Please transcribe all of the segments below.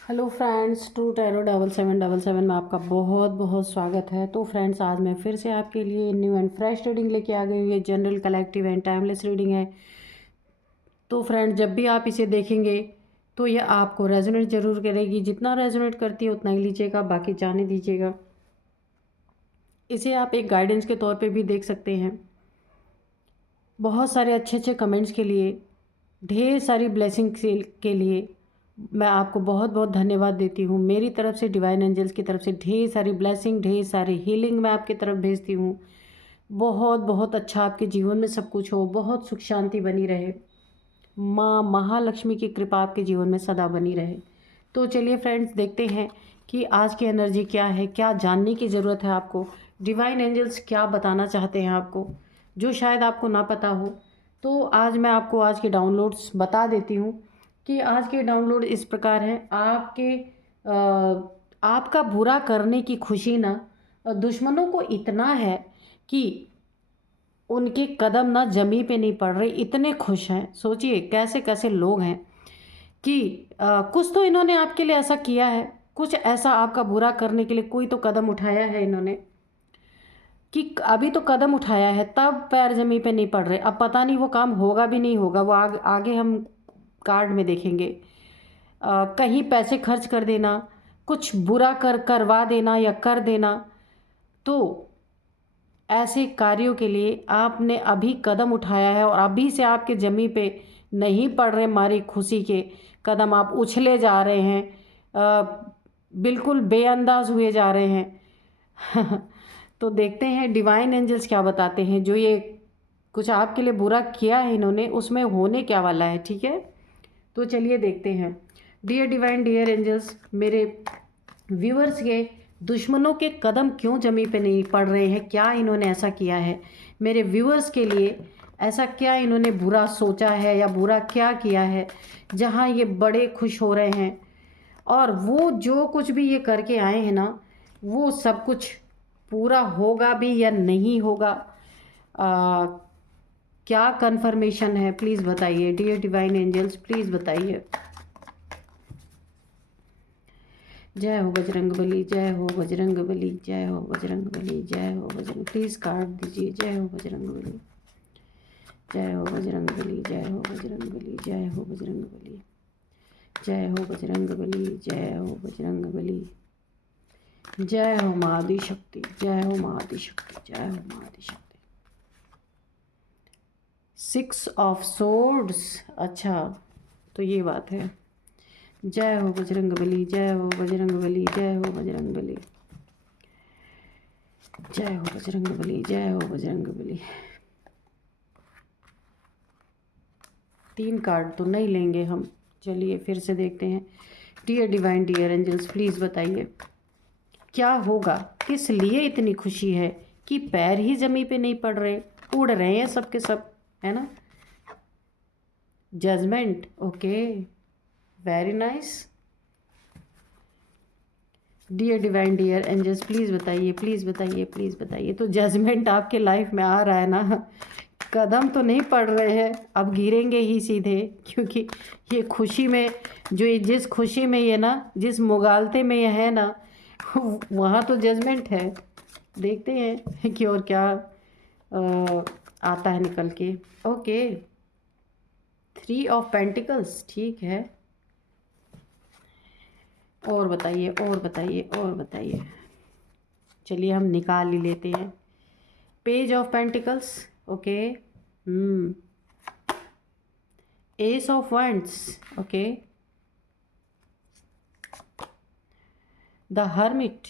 Hello friends, true tarot 7777 में आपका बहुत बहुत स्वागत है। तो फ्रेंड्स, आज मैं फिर से आपके लिए न्यू एंड फ्रेश रीडिंग लेके आ गई हूँ। ये general, collective and timeless reading है। तो फ्रेंड्स, जब भी आप इसे देखेंगे तो ये आपको रेजोनेट ज़रूर करेगी। जितना रेजोनेट करती है उतना ही लीजिएगा, बाकी जाने दीजिएगा। इसे आप एक गाइडेंस के तौर पे भी देख सकते हैं। बहुत सारे अच्छे अच्छे कमेंट्स के लिए, ढेर सारी ब्लेसिंग के लिए मैं आपको बहुत बहुत धन्यवाद देती हूँ। मेरी तरफ से, डिवाइन एंजल्स की तरफ से ढेर सारी ब्लेसिंग, ढेर सारी हीलिंग मैं आपकी तरफ भेजती हूँ। बहुत बहुत अच्छा आपके जीवन में सब कुछ हो, बहुत सुख शांति बनी रहे। माँ महालक्ष्मी की कृपा आपके जीवन में सदा बनी रहे। तो चलिए फ्रेंड्स, देखते हैं कि आज की एनर्जी क्या है, क्या जानने की ज़रूरत है आपको, डिवाइन एंजल्स क्या बताना चाहते हैं आपको, जो शायद आपको ना पता हो। तो आज मैं आपको आज के डाउनलोड्स बता देती हूँ कि आज के डाउनलोड इस प्रकार हैं। आपका बुरा करने की खुशी ना दुश्मनों को इतना है कि उनके कदम ना जमी पे नहीं पड़ रहे, इतने खुश हैं। सोचिए कैसे कैसे लोग हैं कि कुछ तो इन्होंने आपके लिए ऐसा किया है, कुछ ऐसा आपका बुरा करने के लिए कोई तो कदम उठाया है इन्होंने, कि अभी तो कदम उठाया है तब पैर ज़मीन पे नहीं पड़ रहे। अब पता नहीं वो काम होगा भी नहीं होगा, वो आगे हम कार्ड में देखेंगे। कहीं पैसे खर्च कर देना, कुछ बुरा करवा देना या कर देना। तो ऐसे कार्यों के लिए आपने अभी कदम उठाया है और अभी से आपके जमी पे नहीं पड़ रहे मारी खुशी के कदम, आप उछले जा रहे हैं, बिल्कुल बेअंदाज हुए जा रहे हैं। तो देखते हैं डिवाइन एंजल्स क्या बताते हैं। जो ये कुछ आपके लिए बुरा किया है इन्होंने, उसमें होने क्या वाला है, ठीक है। तो चलिए देखते हैं। डियर डिवाइन, डियर एंजल्स, मेरे व्यूअर्स के दुश्मनों के कदम क्यों जमी पे नहीं पड़ रहे हैं, क्या इन्होंने ऐसा किया है मेरे व्यूअर्स के लिए, ऐसा क्या इन्होंने बुरा सोचा है या बुरा क्या किया है जहाँ ये बड़े खुश हो रहे हैं। और वो जो कुछ भी ये करके आए हैं ना, वो सब कुछ पूरा होगा भी या नहीं होगा, क्या कन्फर्मेशन है, प्लीज़ बताइए डियर डिवाइन एंजल्स, प्लीज़ बताइए। जय हो बजरंग बली, जय हो बजरंग बली, जय हो बजरंग बली, जय हो बजरंग, प्लीज़ कार्ड दीजिए। जय हो बजरंग बली, जय हो बजरंग बली, जय हो बजरंग बली, जय हो बजरंग बली, जय हो बजरंग बली, जय हो बजरंग बली, जय हो माँ आदि शक्ति, जय हो माँ आदि शक्ति, जय हो माँ आदि शक्ति। 6 ऑफ सोर्ड्स, अच्छा तो ये बात है। जय हो बजरंग बली, जय हो बजरंग बली, जय हो बजरंग बली, जय हो बजरंग बली, जय हो बजरंग बली। 3 कार्ड तो नहीं लेंगे हम, चलिए फिर से देखते हैं। Dear divine, dear angels, please बताइए क्या होगा, किस लिए इतनी खुशी है कि पैर ही जमी पे नहीं पड़ रहे, उड़ रहे हैं सबके सब, है ना। Judgment, okay, very nice. Dear divine, dear angels, please बताइए, प्लीज़ बताइए, प्लीज़ बताइए। तो जजमेंट आपके लाइफ में आ रहा है ना, कदम तो नहीं पड़ रहे हैं, अब गिरेंगे ही सीधे, क्योंकि ये खुशी में, जो ये जिस खुशी में ये ना, जिस मुगालते में ये है ना, वहाँ तो जजमेंट है। देखते हैं कि और क्या आता है निकल के। ओके, 3 ऑफ पेंटिकल्स, ठीक है। और बताइए, और बताइए, और बताइए। चलिए हम निकाल ही लेते हैं। Page of pentacles, okay, S of wands, okay, the hermit.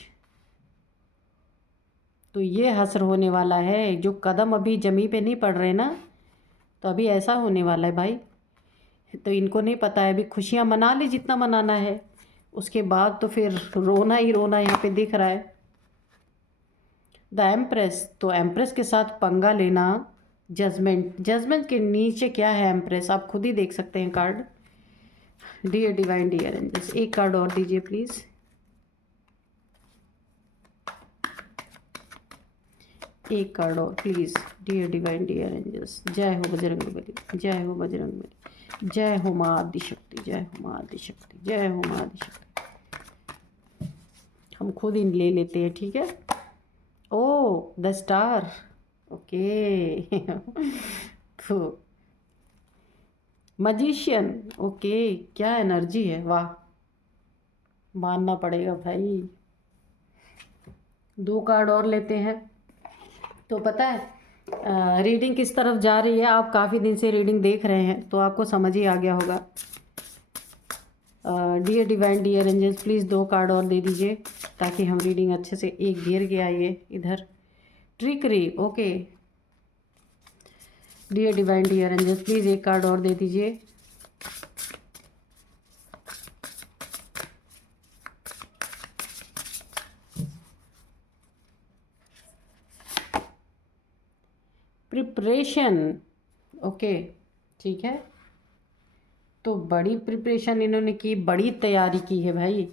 तो ये हसर होने वाला है, जो कदम अभी जमी पे नहीं पड़ रहे ना, तो अभी ऐसा होने वाला है भाई। तो इनको नहीं पता है, अभी खुशियाँ मना ली जितना मनाना है, उसके बाद तो फिर रोना ही रोना यहाँ पे दिख रहा है। द एम्प्रेस, तो एम्प्रेस के साथ पंगा लेना, जजमेंट, जजमेंट के नीचे क्या है एम्प्रेस, आप खुद ही देख सकते हैं card. Dear divine, dear angels, एक कार्ड और दीजिए प्लीज़। एक कार्ड और please, dear divine, dear angels. जय हो बजरंग बली, जय हो बजरंग बली, जय हो माँ आदि शक्ति, जय हो माँ आदि शक्ति, जय हो माँ आदि शक्ति। हम खुद ही ले लेते हैं, ठीक है। ओ द स्टार, ओके। तो मजिशियन, ओके, क्या एनर्जी है, वाह, मानना पड़ेगा भाई। 2 कार्ड और लेते हैं। तो पता है रीडिंग किस तरफ जा रही है, आप काफ़ी दिन से रीडिंग देख रहे हैं तो आपको समझ ही आ गया होगा। Dear divine, dear angels, please 2 card और दे दीजिए ताकि हम रीडिंग अच्छे से, एक घेर के आइए इधर। Trickery, okay. Dear divine, dear angels, please 1 card और दे दीजिए। प्रिपरेशन, ओके, ठीक है। तो बड़ी प्रिपरेशन इन्होंने की, बड़ी तैयारी की है भाई,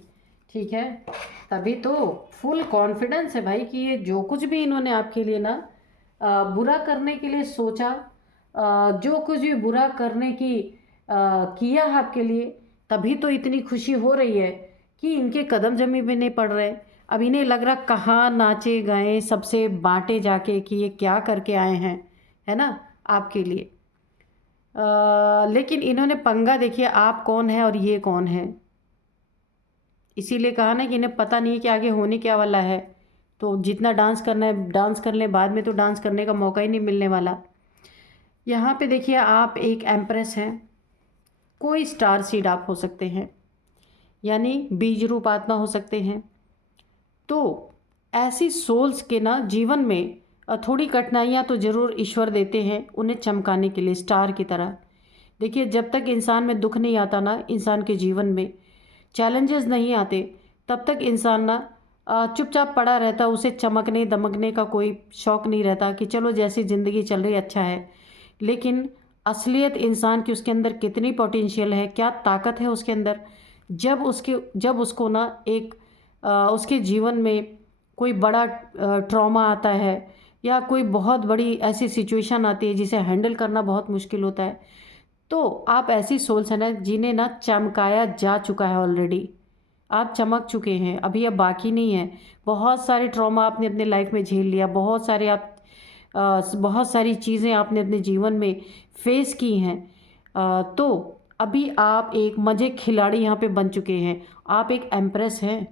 ठीक है। तभी तो फुल कॉन्फिडेंस है भाई कि ये जो कुछ भी इन्होंने आपके लिए ना बुरा करने के लिए सोचा, जो कुछ भी बुरा करने की किया है आपके लिए, तभी तो इतनी खुशी हो रही है कि इनके कदम जमी भी नहीं पड़ रहे। अब इन्हें लग रहा कहाँ नाचे गए, सबसे बांटे जाके कि ये क्या करके आए हैं, है ना, आपके लिए। लेकिन इन्होंने पंगा, देखिए आप कौन है और ये कौन है, इसीलिए कहा ना कि इन्हें पता नहीं है कि आगे होने क्या वाला है। तो जितना डांस करना है डांस कर लें, बाद में तो डांस करने का मौका ही नहीं मिलने वाला। यहाँ पे देखिए आप एक एम्प्रेस हैं, कोई स्टार सीड आप हो सकते हैं, यानी बीज रूप आत्मा हो सकते हैं। तो ऐसी सोल्स के ना जीवन में थोड़ी कठिनाइयाँ तो ज़रूर ईश्वर देते हैं उन्हें चमकाने के लिए, स्टार की तरह। देखिए जब तक इंसान में दुख नहीं आता ना, इंसान के जीवन में चैलेंजेस नहीं आते, तब तक इंसान ना चुपचाप पड़ा रहता, उसे चमकने दमकने का कोई शौक़ नहीं रहता कि चलो जैसी ज़िंदगी चल रही अच्छा है। लेकिन असलियत इंसान की, उसके अंदर कितनी पोटेंशियल है, क्या ताकत है उसके अंदर, जब उसको ना एक उसके जीवन में कोई बड़ा ट्रॉमा आता है या कोई बहुत बड़ी ऐसी सिचुएशन आती है जिसे हैंडल करना बहुत मुश्किल होता है, तो आप ऐसी सोल्स हैं ना जिन्हें ना चमकाया जा चुका है ऑलरेडी। आप चमक चुके हैं, अभी अब बाकी नहीं है। बहुत सारे ट्रॉमा आपने अपने लाइफ में झेल लिया, बहुत सारी चीज़ें आपने अपने जीवन में फेस की हैं। तो अभी आप एक मजे खिलाड़ी यहाँ पे बन चुके हैं, आप एक एम्प्रेस हैं।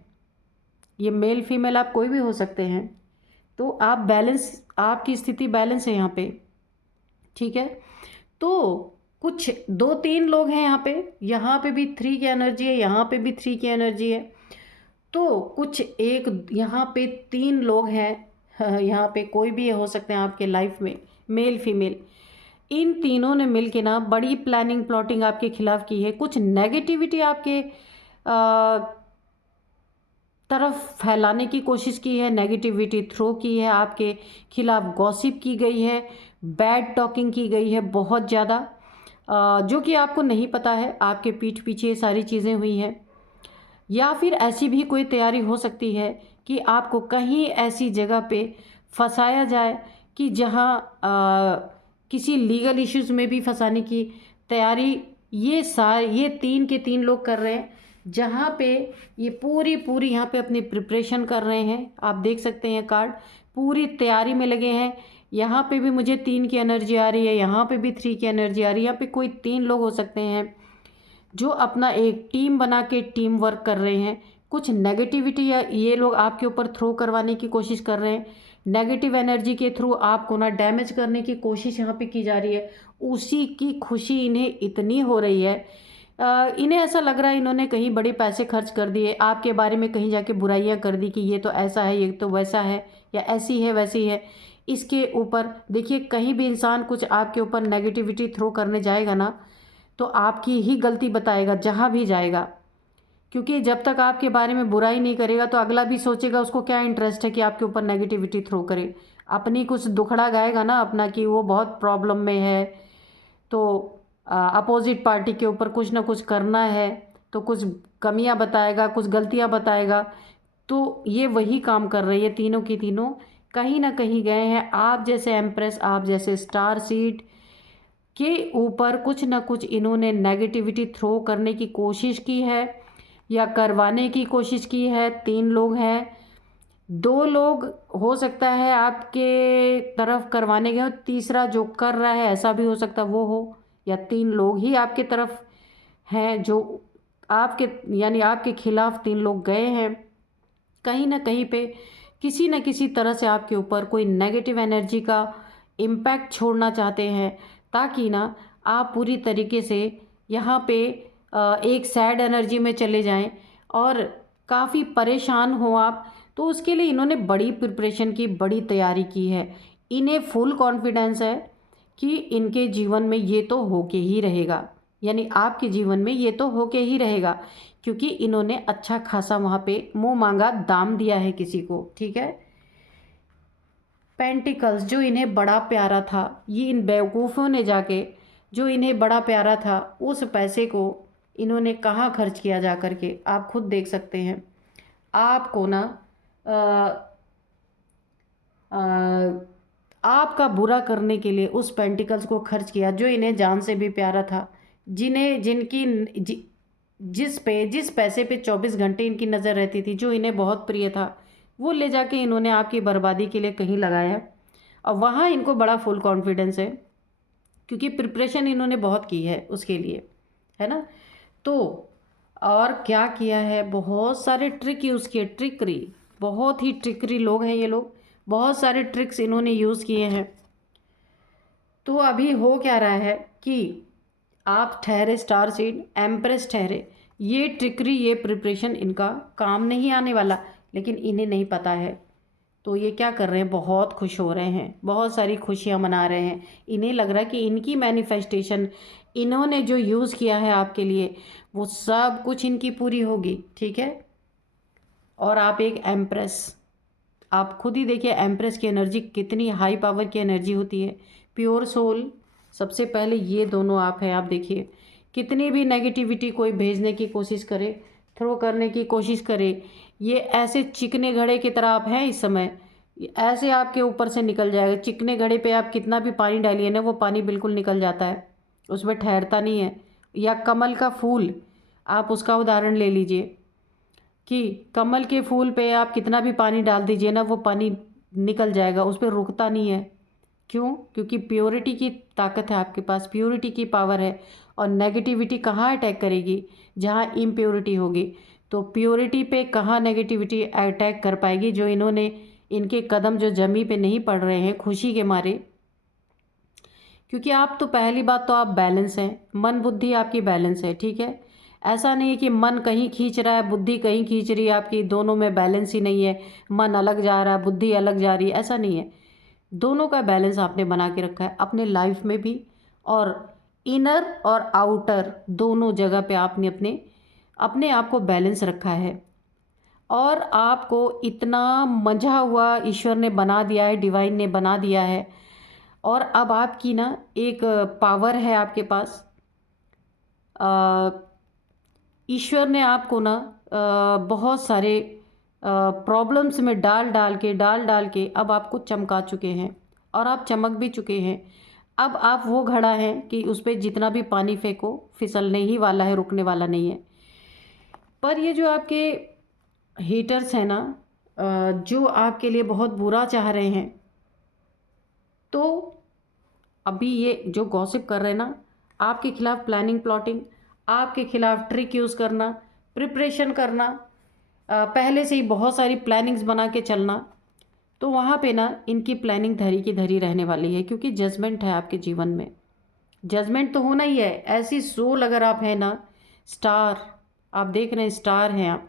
ये मेल फीमेल आप कोई भी हो सकते हैं। तो आप बैलेंस, आपकी स्थिति बैलेंस है यहाँ पे, ठीक है। तो कुछ 2-3 लोग हैं यहाँ पे भी 3 की एनर्जी है, यहाँ पे भी 3 की एनर्जी है। तो कुछ एक यहाँ पे 3 लोग हैं, यहाँ पे कोई भी हो सकते हैं आपके लाइफ में, मेल फीमेल। इन तीनों ने मिल के ना बड़ी प्लानिंग प्लॉटिंग आपके खिलाफ की है। कुछ नेगेटिविटी आपके तरफ फैलाने की कोशिश की है, नेगेटिविटी थ्रो की है, आपके खिलाफ गॉसिप की गई है, बैड टॉकिंग की गई है बहुत ज़्यादा, जो कि आपको नहीं पता है, आपके पीठ पीछे ये सारी चीज़ें हुई हैं। या फिर ऐसी भी कोई तैयारी हो सकती है कि आपको कहीं ऐसी जगह पे फंसाया जाए कि जहाँ किसी लीगल इश्यूज़ में भी फंसाने की तैयारी ये 3 के 3 लोग कर रहे हैं, जहाँ पे ये पूरी यहाँ पे अपनी प्रिपरेशन कर रहे हैं। आप देख सकते हैं कार्ड, पूरी तैयारी में लगे हैं। यहाँ पे भी मुझे 3 की एनर्जी आ रही है, यहाँ पे भी 3 की एनर्जी आ रही है। यहाँ पे कोई 3 लोग हो सकते हैं जो अपना एक टीम बना के टीम वर्क कर रहे हैं। कुछ नेगेटिविटी या ये लोग आपके ऊपर थ्रो करवाने की कोशिश कर रहे हैं, नेगेटिव एनर्जी के थ्रू आपको ना डैमेज करने की कोशिश यहाँ पे की जा रही है। उसी की खुशी इन्हें इतनी हो रही है, इन्हें ऐसा लग रहा है इन्होंने कहीं बड़े पैसे खर्च कर दिए, आपके बारे में कहीं जाके बुराइयाँ कर दी कि ये तो ऐसा है, ये तो वैसा है, या ऐसी है वैसी है। इसके ऊपर देखिए, कहीं भी इंसान कुछ आपके ऊपर नेगेटिविटी थ्रो करने जाएगा ना, तो आपकी ही गलती बताएगा जहाँ भी जाएगा। क्योंकि जब तक आपके बारे में बुराई नहीं करेगा तो अगला भी सोचेगा उसको क्या इंटरेस्ट है कि आपके ऊपर नेगेटिविटी थ्रो करे। अपनी कुछ दुखड़ा गाएगा ना अपना कि वो बहुत प्रॉब्लम में है, तो अपोजिट पार्टी के ऊपर कुछ ना कुछ करना है, तो कुछ कमियां बताएगा, कुछ गलतियां बताएगा। तो ये वही काम कर रही है, तीनों की तीनों कहीं ना कहीं गए हैं आप जैसे एम्प्रेस, आप जैसे स्टार सीड के ऊपर कुछ ना कुछ इन्होंने नेगेटिविटी थ्रो करने की कोशिश की है। या करवाने की कोशिश की है, 3 लोग हैं। 2 लोग हो सकता है आपके तरफ करवाने गए हो, तीसरा जो कर रहा है ऐसा भी हो सकता है वो हो, या 3 लोग ही आपके तरफ हैं जो आपके यानी आपके खिलाफ 3 लोग गए हैं। कहीं न कहीं पे किसी न किसी तरह से आपके ऊपर कोई नेगेटिव एनर्जी का इम्पैक्ट छोड़ना चाहते हैं, ताकि ना आप पूरी तरीके से यहाँ पे एक सैड एनर्जी में चले जाएँ और काफ़ी परेशान हो आप। तो उसके लिए इन्होंने बड़ी प्रिपरेशन की, बड़ी तैयारी की है। इन्हें फुल कॉन्फिडेंस है कि इनके जीवन में ये तो होके ही रहेगा, यानी आपके जीवन में ये तो होके ही रहेगा, क्योंकि इन्होंने अच्छा खासा वहाँ पे मुँह मांगा दाम दिया है किसी को, ठीक है। पेंटिकल्स जो इन्हें बड़ा प्यारा था, ये इन बेवकूफ़ों ने जाके जो इन्हें बड़ा प्यारा था उस पैसे को इन्होंने कहाँ खर्च किया जा कर के, आप खुद देख सकते हैं। आपको ना अ, आपका बुरा करने के लिए उस पेंटिकल्स को खर्च किया जो इन्हें जान से भी प्यारा था, जिन्हें जिनकी जिस पैसे पे 24 घंटे इनकी नज़र रहती थी, जो इन्हें बहुत प्रिय था, वो ले जाके इन्होंने आपकी बर्बादी के लिए कहीं लगाया। और वहाँ इनको बड़ा फुल कॉन्फिडेंस है, क्योंकि प्रिपरेशन इन्होंने बहुत की है उसके लिए, है ना। तो और क्या किया है, बहुत सारे ट्रिक यूज़ किए, ट्रिकरी, बहुत ही ट्रिकरी लोग हैं ये लोग, बहुत सारे ट्रिक्स इन्होंने यूज़ किए हैं। तो अभी हो क्या रहा है कि आप ठहरे स्टार सीड, एम्प्रेस ठहरे, ये ट्रिकरी, ये प्रिपरेशन इनका काम नहीं आने वाला, लेकिन इन्हें नहीं पता है। तो ये क्या कर रहे हैं, बहुत खुश हो रहे हैं, बहुत सारी खुशियाँ मना रहे हैं। इन्हें लग रहा है कि इनकी मैनिफेस्टेशन, इन्होंने जो यूज़ किया है आपके लिए, वो सब कुछ इनकी पूरी होगी, ठीक है। और आप एक एम्प्रेस, आप खुद ही देखिए एम्प्रेस की एनर्जी कितनी हाई पावर की एनर्जी होती है, प्योर सोल। सबसे पहले ये दोनों आप हैं, आप देखिए कितनी भी नेगेटिविटी कोई भेजने की कोशिश करे, थ्रो करने की कोशिश करे, ये ऐसे चिकने घड़े की तरह आप हैं इस समय, ऐसे आपके ऊपर से निकल जाएगा। चिकने घड़े पे आप कितना भी पानी डालिए ना, वो पानी बिल्कुल निकल जाता है, उसमें ठहरता नहीं है। या कमल का फूल, आप उसका उदाहरण ले लीजिए कि कमल के फूल पे आप कितना भी पानी डाल दीजिए ना, वो पानी निकल जाएगा, उस पर रुकता नहीं है। क्यों? क्योंकि प्योरिटी की ताकत है आपके पास, प्योरिटी की पावर है। और नेगेटिविटी कहाँ अटैक करेगी? जहाँ इम्प्योरिटी होगी। तो प्योरिटी पे कहाँ नेगेटिविटी अटैक कर पाएगी? जो इन्होंने, इनके कदम जो जमी पे नहीं पड़ रहे हैं खुशी के मारे, क्योंकि आप तो पहली बात तो आप बैलेंस हैं, मन बुद्धि आपकी बैलेंस है, ठीक है। ऐसा नहीं है कि मन कहीं खींच रहा है, बुद्धि कहीं खींच रही है, आपकी दोनों में बैलेंस ही नहीं है, मन अलग जा रहा है, बुद्धि अलग जा रही है, ऐसा नहीं है। दोनों का बैलेंस आपने बना के रखा है अपने लाइफ में भी, और इनर और आउटर दोनों जगह पे आपने अपने अपने आप को बैलेंस रखा है। और आपको इतना मंझा हुआ ईश्वर ने बना दिया है, डिवाइन ने बना दिया है। और अब आपकी ना एक पावर है आपके पास, अ, ईश्वर ने आपको ना बहुत सारे प्रॉब्लम्स में डाल डाल के अब आपको चमका चुके हैं, और आप चमक भी चुके हैं। अब आप वो घड़ा हैं कि उस पर जितना भी पानी फेंको फिसलने ही वाला है, रुकने वाला नहीं है। पर ये जो आपके हेटर्स हैं ना, जो आपके लिए बहुत बुरा चाह रहे हैं, तो अभी ये जो गॉसिप कर रहे हैं ना, आपके खिलाफ प्लानिंग प्लॉटिंग, आपके खिलाफ ट्रिक यूज़ करना, प्रिपरेशन करना, पहले से ही बहुत सारी प्लानिंग्स बना के चलना, तो वहाँ पे ना इनकी प्लानिंग धरी की धरी रहने वाली है, क्योंकि जजमेंट है आपके जीवन में। जजमेंट तो होना ही है। ऐसी सोल अगर आप हैं ना, स्टार, आप देख रहे हैं स्टार हैं आप,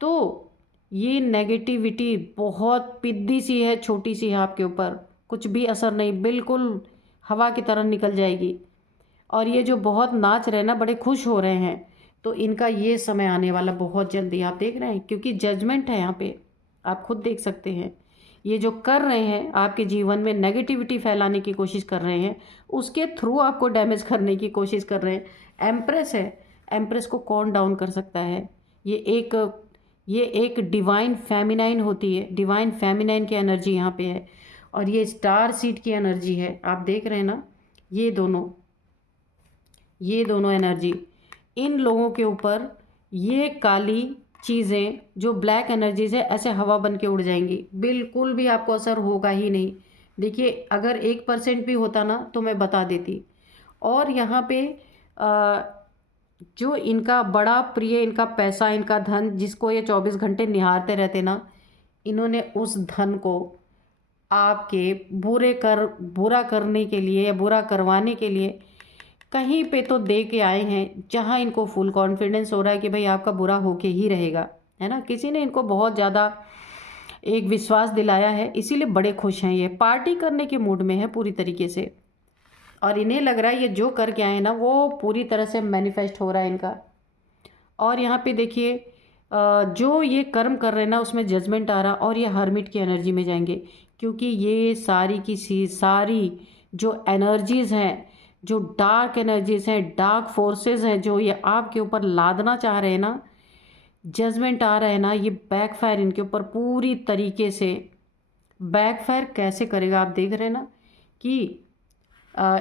तो ये नेगेटिविटी बहुत पिद्दी सी है, छोटी सी है आपके ऊपर, कुछ भी असर नहीं, बिल्कुल हवा की तरह निकल जाएगी। और ये जो बहुत नाच रहे हैं ना, बड़े खुश हो रहे हैं, तो इनका ये समय आने वाला बहुत जल्दी, आप देख रहे हैं, क्योंकि जजमेंट है यहाँ पे, आप खुद देख सकते हैं। ये जो कर रहे हैं आपके जीवन में नेगेटिविटी फैलाने की कोशिश कर रहे हैं, उसके थ्रू आपको डैमेज करने की कोशिश कर रहे हैं। एम्प्रेस है, एम्प्रेस को कौन डाउन कर सकता है? ये एक डिवाइन फेमिनाइन होती है, डिवाइन फेमिनाइन की एनर्जी यहाँ पे है, और ये स्टार सीड की एनर्जी है, आप देख रहे हैं ना। ये दोनों एनर्जी इन लोगों के ऊपर ये काली चीज़ें जो ब्लैक एनर्जीज है ऐसे हवा बन के उड़ जाएंगी, बिल्कुल भी आपको असर होगा ही नहीं। देखिए अगर 1% भी होता ना तो मैं बता देती। और यहाँ पे अ, जो इनका बड़ा प्रिय, इनका पैसा, इनका धन जिसको ये 24 घंटे निहारते रहते ना, इन्होंने उस धन को आपके बुरा करने के लिए या बुरा करवाने के लिए कहीं पे तो दे के आए हैं, जहाँ इनको फुल कॉन्फिडेंस हो रहा है कि भाई आपका बुरा होके ही रहेगा, है ना। किसी ने इनको बहुत ज़्यादा एक विश्वास दिलाया है, इसीलिए बड़े खुश हैं। ये पार्टी करने के मूड में है पूरी तरीके से, और इन्हें लग रहा है ये जो करके आए ना वो पूरी तरह से मैनिफेस्ट हो रहा है इनका। और यहाँ पे देखिए जो ये कर्म कर रहे हैं ना उसमें जजमेंट आ रहा, और ये हर्मिट की एनर्जी में जाएंगे, क्योंकि ये सारी की सारी जो एनर्जीज़ हैं, जो डार्क एनर्जीज़ हैं, डार्क फोर्सेस हैं, जो ये आपके ऊपर लादना चाह रहे हैं ना, जजमेंट आ रहा है ना, ये बैकफायर इनके ऊपर पूरी तरीके से बैकफायर कैसे करेगा। आप देख रहे हैं ना कि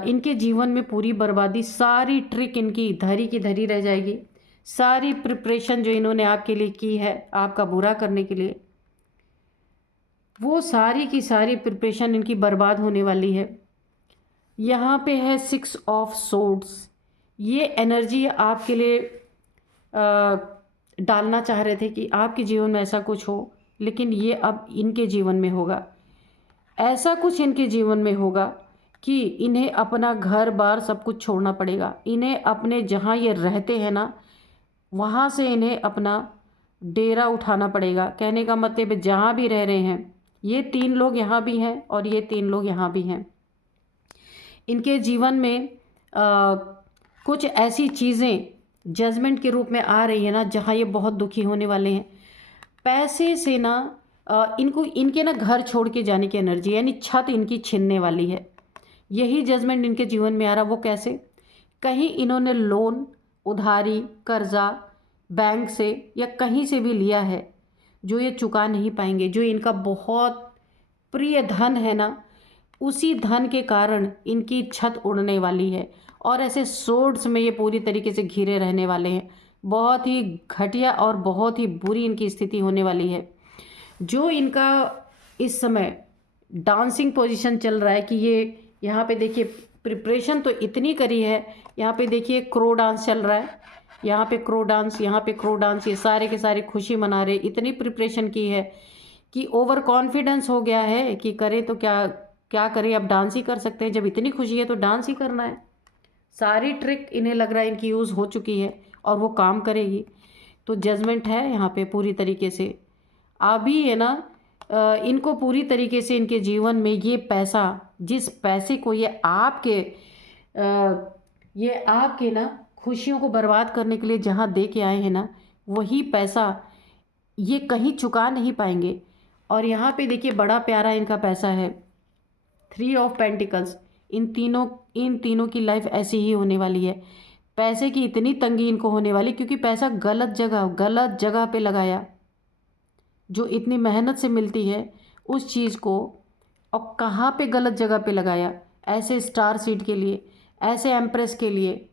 इनके जीवन में पूरी बर्बादी, सारी ट्रिक इनकी धरी की धरी रह जाएगी। सारी प्रिपरेशन जो इन्होंने आपके लिए की है आपका बुरा करने के लिए, वो सारी की सारी प्रिपरेशन इनकी बर्बाद होने वाली है। यहाँ पे है 6 ऑफ सोर्ड्स। ये एनर्जी आपके लिए डालना चाह रहे थे कि आपके जीवन में ऐसा कुछ हो, लेकिन ये अब इनके जीवन में होगा। ऐसा कुछ इनके जीवन में होगा कि इन्हें अपना घर बार सब कुछ छोड़ना पड़ेगा। इन्हें अपने जहाँ ये रहते हैं ना वहाँ से इन्हें अपना डेरा उठाना पड़ेगा। कहने का मतलब जहाँ भी रह रहे हैं, ये 3 लोग यहाँ भी हैं और ये 3 लोग यहाँ भी हैं। इनके जीवन में कुछ ऐसी चीज़ें जजमेंट के रूप में आ रही है ना जहाँ ये बहुत दुखी होने वाले हैं। पैसे से ना इनको इनके ना घर छोड़ के जाने की एनर्जी, यानी छत इनकी छीनने वाली है। यही जजमेंट इनके जीवन में आ रहा। वो कैसे? कहीं इन्होंने लोन, उधारी, कर्जा बैंक से या कहीं से भी लिया है जो ये चुका नहीं पाएंगे। जो इनका बहुत प्रिय धन है ना, उसी धन के कारण इनकी छत उड़ने वाली है, और ऐसे सोर्ड्स में ये पूरी तरीके से घिरे रहने वाले हैं। बहुत ही घटिया और बहुत ही बुरी इनकी स्थिति होने वाली है। जो इनका इस समय डांसिंग पोजीशन चल रहा है कि ये यहाँ पे देखिए प्रिपरेशन तो इतनी करी है। यहाँ पे देखिए क्रो डांस चल रहा है, यहाँ पे क्रो डांस, यहाँ पे क्रो डांस, ये सारे के सारे खुशी मना रहे। इतनी प्रिपरेशन की है कि ओवर कॉन्फिडेंस हो गया है कि करें तो क्या क्या करें, अब डांस ही कर सकते हैं। जब इतनी खुशी है तो डांस ही करना है। सारी ट्रिक इन्हें लग रहा है इनकी यूज़ हो चुकी है और वो काम करेगी। तो जजमेंट है यहाँ पे पूरी तरीके से। अभी है ना इनको पूरी तरीके से इनके जीवन में ये पैसा, जिस पैसे को ये आपके ना खुशियों को बर्बाद करने के लिए जहाँ दे के आए हैं ना, वही पैसा ये कहीं चुका नहीं पाएंगे। और यहाँ पे देखिए बड़ा प्यारा इनका पैसा है, 3 ऑफ पेंटिकल्स। इन तीनों की लाइफ ऐसी ही होने वाली है। पैसे की इतनी तंगी इनको होने वाली, क्योंकि पैसा गलत जगह पे लगाया। जो इतनी मेहनत से मिलती है उस चीज़ को, और कहाँ पे गलत जगह पे लगाया। ऐसे स्टार सीड के लिए, ऐसे एम्प्रेस के लिए,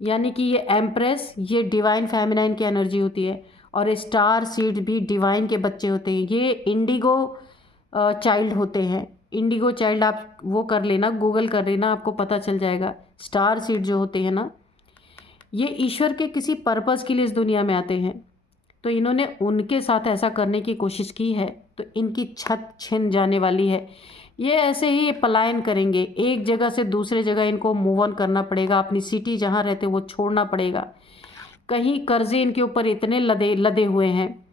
यानी कि ये एम्प्रेस ये डिवाइन फेमिनाइन की एनर्जी होती है, और स्टार सीड भी डिवाइन के बच्चे होते हैं। ये इंडिगो चाइल्ड होते हैं। इंडिगो चाइल्ड आप वो कर लेना, गूगल कर लेना, आपको पता चल जाएगा। स्टार सीड जो होते हैं ना, ये ईश्वर के किसी पर्पज़ के लिए इस दुनिया में आते हैं। तो इन्होंने उनके साथ ऐसा करने की कोशिश की है, तो इनकी छत छिन जाने वाली है। ये ऐसे ही ये पलायन करेंगे, एक जगह से दूसरे जगह इनको मूव ऑन करना पड़ेगा। अपनी सिटी जहाँ रहते वो छोड़ना पड़ेगा। कहीं कर्जे इनके ऊपर इतने लदे हुए हैं,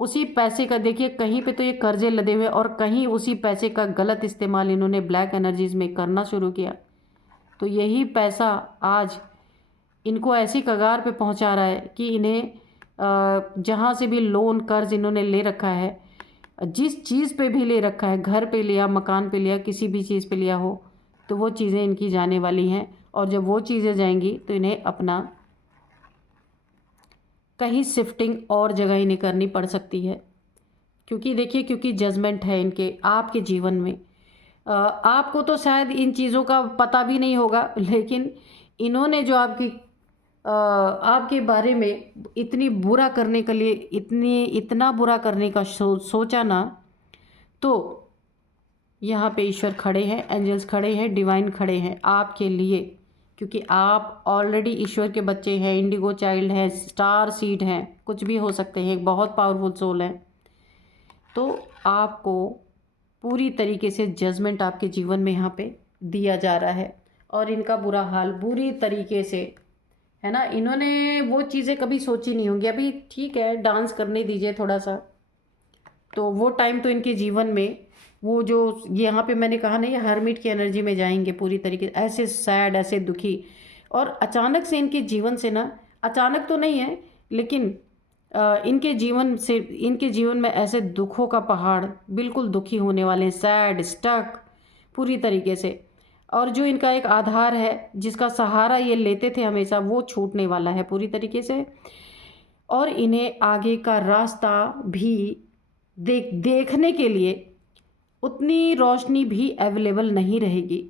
उसी पैसे का देखिए, कहीं पे तो ये कर्जे लदे हुए और कहीं उसी पैसे का गलत इस्तेमाल इन्होंने ब्लैक एनर्जीज़ में करना शुरू किया। तो यही पैसा आज इनको ऐसी कगार पे पहुंचा रहा है कि इन्हें जहाँ से भी लोन कर्ज इन्होंने ले रखा है, जिस चीज़ पे भी ले रखा है, घर पे लिया, मकान पे लिया, किसी भी चीज़ पे लिया हो, तो वो चीज़ें इनकी जाने वाली हैं। और जब वो चीज़ें जाएंगी तो इन्हें अपना कहीं शिफ्टिंग और जगह इन्हें करनी पड़ सकती है। क्योंकि देखिए, क्योंकि जजमेंट है इनके आपके जीवन में। आपको तो शायद इन चीज़ों का पता भी नहीं होगा, लेकिन इन्होंने जो आपकी आपके बारे में इतनी बुरा करने के लिए इतना बुरा करने का सोचा ना, तो यहाँ पे ईश्वर खड़े हैं, एंजल्स खड़े हैं, डिवाइन खड़े हैं आपके लिए, क्योंकि आप ऑलरेडी ईश्वर के बच्चे हैं, इंडिगो चाइल्ड हैं, स्टार सीड हैं, कुछ भी हो सकते हैं, एक बहुत पावरफुल सोल है। तो आपको पूरी तरीके से जजमेंट आपके जीवन में यहाँ पे दिया जा रहा है, और इनका बुरा हाल बुरी तरीके से है ना, इन्होंने वो चीज़ें कभी सोची नहीं होंगी। अभी ठीक है, डांस करने दीजिए थोड़ा सा, तो वो टाइम तो इनके जीवन में वो जो यहाँ पे मैंने कहा ना, ये हर्मिट की एनर्जी में जाएंगे पूरी तरीके से, ऐसे सैड, ऐसे दुखी। और अचानक से इनके जीवन से ना, अचानक तो नहीं है लेकिन इनके जीवन से, इनके जीवन में ऐसे दुखों का पहाड़, बिल्कुल दुखी होने वाले हैं, सैड, स्टक पूरी तरीके से। और जो इनका एक आधार है, जिसका सहारा ये लेते थे हमेशा, वो छूटने वाला है पूरी तरीके से। और इन्हें आगे का रास्ता भी देखने के लिए उतनी रोशनी भी अवेलेबल नहीं रहेगी,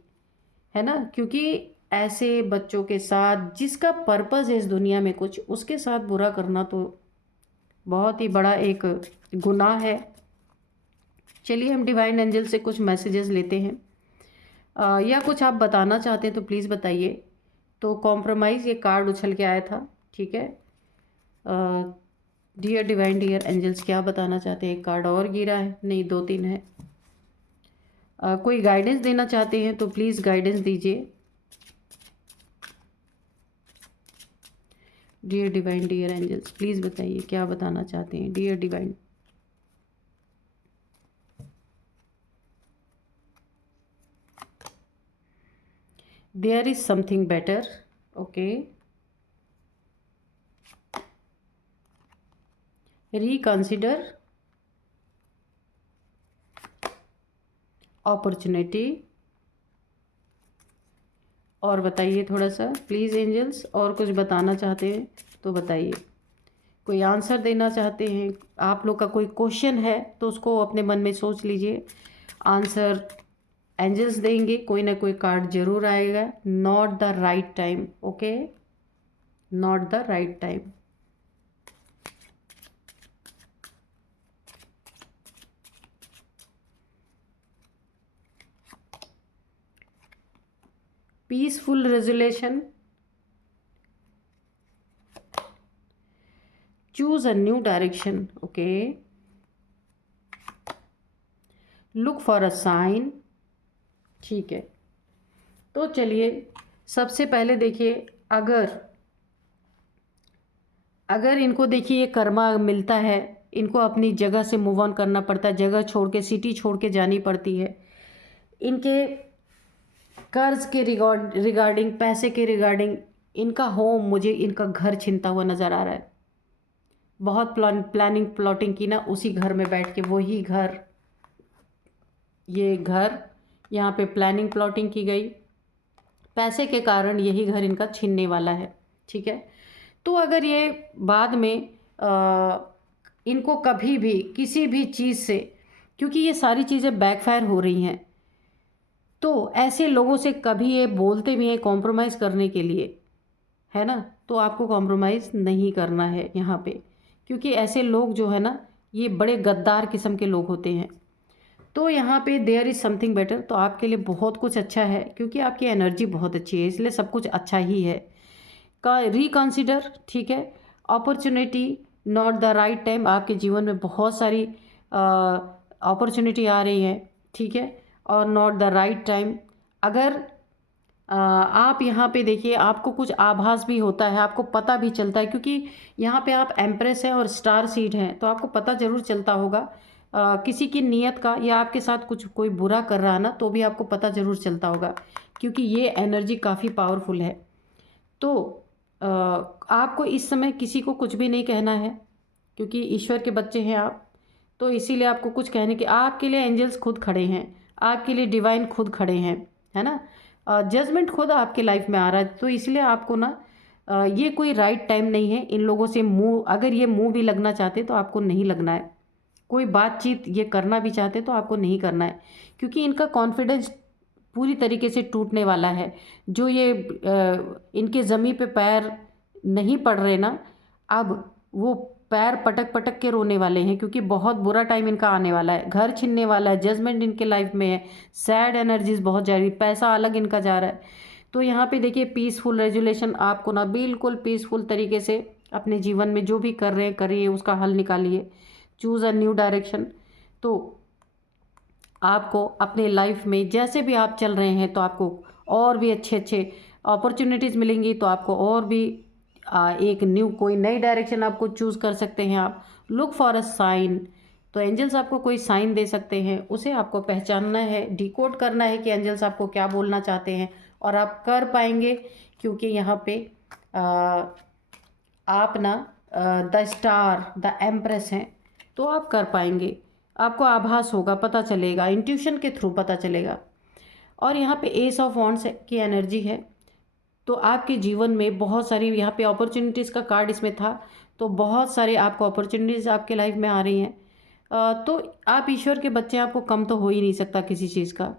है ना, क्योंकि ऐसे बच्चों के साथ जिसका पर्पस है इस दुनिया में कुछ, उसके साथ बुरा करना तो बहुत ही बड़ा एक गुनाह है। चलिए हम डिवाइन एंजल से कुछ मैसेजेस लेते हैं, या कुछ आप बताना चाहते हैं तो प्लीज़ बताइए। तो कॉम्प्रोमाइज़ ये कार्ड उछल के आया था, ठीक है। डियर डिवाइन, डियर एंजल्स, क्या बताना चाहते हैं? एक कार्ड और गिरा है, नहीं 2-3 है। कोई गाइडेंस देना चाहते हैं तो प्लीज़ गाइडेंस दीजिए। Dear divine, dear angels, please बताइए क्या बताना चाहते हैं dear divine. There is something better, okay. Reconsider opportunity. और बताइए थोड़ा सा प्लीज़ एंजल्स, और कुछ बताना चाहते हैं तो बताइए। कोई आंसर देना चाहते हैं, आप लोग का कोई क्वेश्चन है तो उसको अपने मन में सोच लीजिए, आंसर एंजल्स देंगे, कोई ना कोई कार्ड जरूर आएगा। Not the right time, okay, not the right time. Peaceful resolution, choose a new direction, okay, look for a sign, ठीक है। तो चलिए सबसे पहले देखिए, अगर इनको देखिए ये कर्मा मिलता है, इनको अपनी जगह से मूव ऑन करना पड़ता है, जगह छोड़ के, सिटी छोड़ के जानी पड़ती है। इनके कर्ज के रिगार्डिंग, पैसे के रिगार्डिंग, इनका होम, मुझे इनका घर छिनता हुआ नज़र आ रहा है। बहुत प्लानिंग प्लॉटिंग की ना, उसी घर में बैठ के, वही घर, ये घर, यहाँ पे प्लानिंग प्लॉटिंग की गई, पैसे के कारण यही घर इनका छीनने वाला है, ठीक है। तो अगर ये बाद में इनको कभी भी किसी भी चीज़ से, क्योंकि ये सारी चीज़ें बैकफायर हो रही हैं, तो ऐसे लोगों से कभी ये बोलते भी हैं कॉम्प्रोमाइज़ करने के लिए, है ना, तो आपको कॉम्प्रोमाइज़ नहीं करना है यहाँ पे, क्योंकि ऐसे लोग जो है ना, ये बड़े गद्दार किस्म के लोग होते हैं। तो यहाँ पे देयर इज़ समथिंग बेटर, तो आपके लिए बहुत कुछ अच्छा है, क्योंकि आपकी एनर्जी बहुत अच्छी है, इसलिए सब कुछ अच्छा ही है। का रिकंसिडर, ठीक है, opportunity, not the right time, आपके जीवन में बहुत सारी अपॉर्चुनिटी आ रही है, ठीक है, और नॉट द राइट टाइम। अगर आप यहाँ पे देखिए, आपको कुछ आभास भी होता है, आपको पता भी चलता है, क्योंकि यहाँ पे आप एम्प्रेस हैं और स्टार सीड हैं, तो आपको पता ज़रूर चलता होगा किसी की नीयत का, या आपके साथ कुछ कोई बुरा कर रहा है ना, तो भी आपको पता ज़रूर चलता होगा, क्योंकि ये एनर्जी काफ़ी पावरफुल है। तो आपको इस समय किसी को कुछ भी नहीं कहना है, क्योंकि ईश्वर के बच्चे हैं आप, तो इसीलिए आपको कुछ कहने के, आपके लिए एंजल्स खुद खड़े हैं, आपके लिए डिवाइन खुद खड़े हैं, है ना, जजमेंट खुद आपके लाइफ में आ रहा है। तो इसलिए आपको ना ये कोई राइट टाइम नहीं है इन लोगों से मुंह, अगर ये मुंह भी लगना चाहते तो आपको नहीं लगना है, कोई बातचीत ये करना भी चाहते तो आपको नहीं करना है, क्योंकि इनका कॉन्फिडेंस पूरी तरीके से टूटने वाला है। जो ये इनके ज़मीन पे पैर नहीं पढ़ रहे ना, अब वो पैर पटक पटक के रोने वाले हैं, क्योंकि बहुत बुरा टाइम इनका आने वाला है, घर छिनने वाला है, जजमेंट इनके लाइफ में है, सैड एनर्जीज बहुत जा रही, पैसा अलग इनका जा रहा है। तो यहाँ पे देखिए पीसफुल रेजुलेशन, आपको ना बिल्कुल पीसफुल तरीके से अपने जीवन में जो भी कर रहे हैं करिए, उसका हल निकालिए, चूज़ अ न्यू डायरेक्शन। तो आपको अपने लाइफ में जैसे भी आप चल रहे हैं तो आपको और भी अच्छे अच्छे अपॉर्चुनिटीज़ मिलेंगी, तो आपको और भी एक न्यू कोई नई डायरेक्शन आपको चूज़ कर सकते हैं आप। लुक फॉर अ साइन, तो एंजल्स आपको कोई साइन दे सकते हैं, उसे आपको पहचानना है, डिकोड करना है कि एंजल्स आपको क्या बोलना चाहते हैं, और आप कर पाएंगे, क्योंकि यहाँ पे आप ना द स्टार द एम्प्रेस हैं, तो आप कर पाएंगे। आपको आभास होगा, पता चलेगा, इंट्यूशन के थ्रू पता चलेगा। और यहाँ पे एस ऑफ वॉन्ड्स की एनर्जी है, तो आपके जीवन में बहुत सारी यहाँ पे अपॉर्चुनिटीज़ का कार्ड इसमें था, तो बहुत सारे आपको अपॉर्चुनिटीज़ आपके लाइफ में आ रही हैं। तो आप ईश्वर के बच्चे, आपको कम तो हो ही नहीं सकता किसी चीज़ का।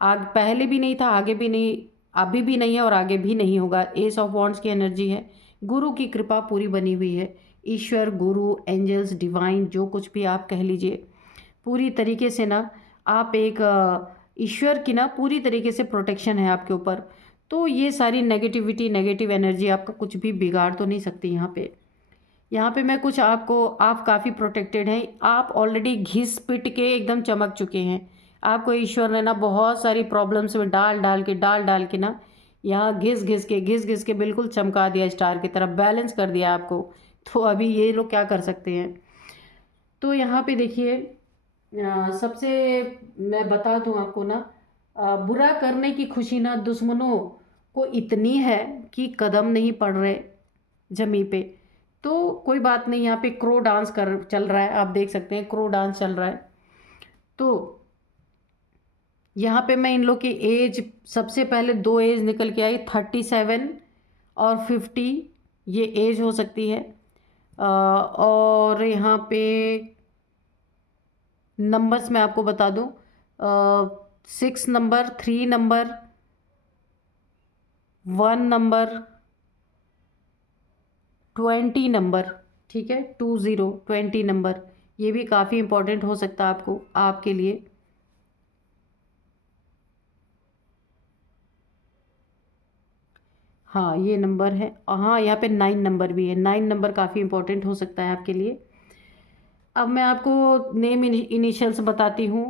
आग पहले भी नहीं था, आगे भी नहीं, अभी भी नहीं है और आगे भी नहीं होगा। एस ऑफ वॉन्ड्स की एनर्जी है, गुरु की कृपा पूरी बनी हुई है, ईश्वर, गुरु, एंजल्स, डिवाइन, जो कुछ भी आप कह लीजिए, पूरी तरीके से ना आप एक ईश्वर की ना पूरी तरीके से प्रोटेक्शन है आपके ऊपर। तो ये सारी नेगेटिविटी, नेगेटिव एनर्जी आपका कुछ भी बिगाड़ तो नहीं सकती। यहाँ पे मैं कुछ आपको, आप काफ़ी प्रोटेक्टेड हैं, आप ऑलरेडी घिस पिट के एकदम चमक चुके हैं। आपको ईश्वर ने ना बहुत सारी प्रॉब्लम्स में डाल डाल के ना यहाँ घिस घिस के बिल्कुल चमका दिया, स्टार की तरफ बैलेंस कर दिया आपको। तो अभी ये लोग क्या कर सकते हैं। तो यहाँ पे देखिए सबसे मैं बता दूँ आपको ना, बुरा करने की खुशी ना दुश्मनों को इतनी है कि कदम नहीं पड़ रहे जमी पे। तो कोई बात नहीं, यहाँ पे क्रो डांस कर चल रहा है, आप देख सकते हैं क्रो डांस चल रहा है। तो यहाँ पे मैं इन लोग की एज, सबसे पहले दो एज निकल के आई, 37 और 50, ये एज हो सकती है। और यहाँ पे नंबर्स मैं आपको बता दूँ, 6 नंबर, 3 नंबर, 1 नंबर, 20 नंबर, ठीक है, 20 नंबर, ये भी काफ़ी इम्पोर्टेंट हो सकता है आपको, आपके लिए। हाँ ये नंबर है, हाँ यहाँ पे 9 नंबर भी है, 9 नंबर काफ़ी इम्पोर्टेंट हो सकता है आपके लिए। अब मैं आपको नेम इनिशियल्स बताती हूँ।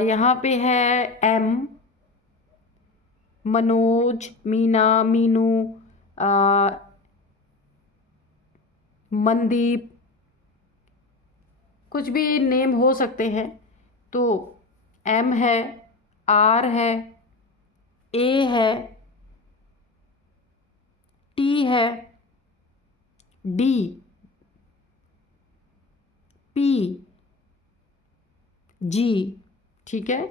यहाँ पे है एम, मनोज, मीना, मीनू, मनदीप, कुछ भी नेम हो सकते हैं। तो एम है, आर है, ए है, टी है, डी, पी, जी, ठीक है।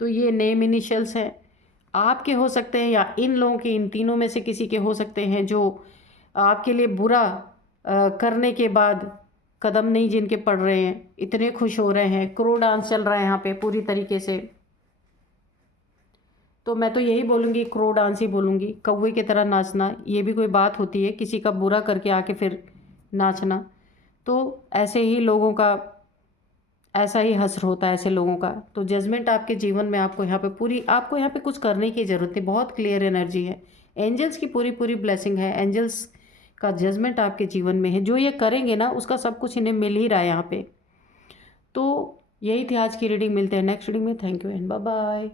तो ये नेम इनिशियल्स हैं, आपके हो सकते हैं या इन लोगों के, इन तीनों में से किसी के हो सकते हैं, जो आपके लिए बुरा करने के बाद कदम नहीं जिनके पड़ रहे हैं, इतने खुश हो रहे हैं, क्रो डांस चल रहा है यहाँ पे पूरी तरीके से। तो मैं तो यही बोलूँगी, क्रो डांस ही बोलूँगी, कौवे की तरह नाचना, ये भी कोई बात होती है, किसी का बुरा करके आके फिर नाचना। तो ऐसे ही लोगों का ऐसा ही हश्र होता है ऐसे लोगों का। तो जजमेंट आपके जीवन में, आपको यहाँ पे पूरी, आपको यहाँ पे कुछ करने की ज़रूरत है, बहुत क्लियर एनर्जी है, एंजल्स की पूरी पूरी ब्लेसिंग है, एंजल्स का जजमेंट आपके जीवन में है, जो ये करेंगे ना उसका सब कुछ इन्हें मिल ही रहा है यहाँ पे। तो यही थी आज की रीडिंग, मिलते हैं नेक्स्ट रीडिंग में, thank you and bye bye.